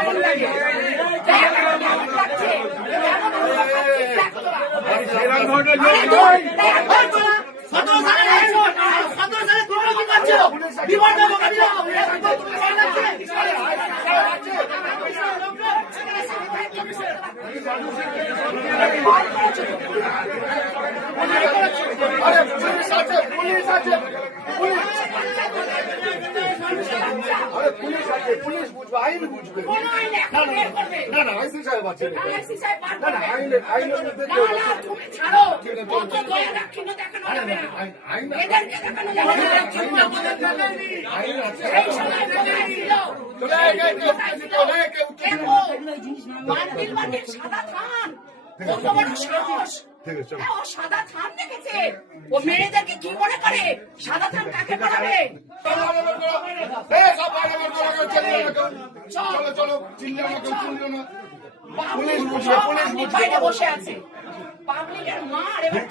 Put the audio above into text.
কেমন লাগে? কেমন লাগছে? পুলিশ বুঝবে, আইন বুঝবে। না না আইসি সাহেব আছে, না না আইনের মধ্যে তুমি ছাড়ো, কত দয়া দাক্ষিণ্য দেখানো যাবে না, এদেরকে দেখানো যাবে না। আইন আছে। বান্ডিল বান্ডিল সাদা থান, কত বড় সাহস! ও সাদা থান দেখেছে, ও মেয়েদেরকে কি মনে করে? সাদা থান কাকে পড়াবে? চলো চলো, চিল্লো না কেউ, চিল্লো না। পুলিশ বুঝবে, পুলিশ বুঝবে, বসে আছে পাবলিকের মার এবং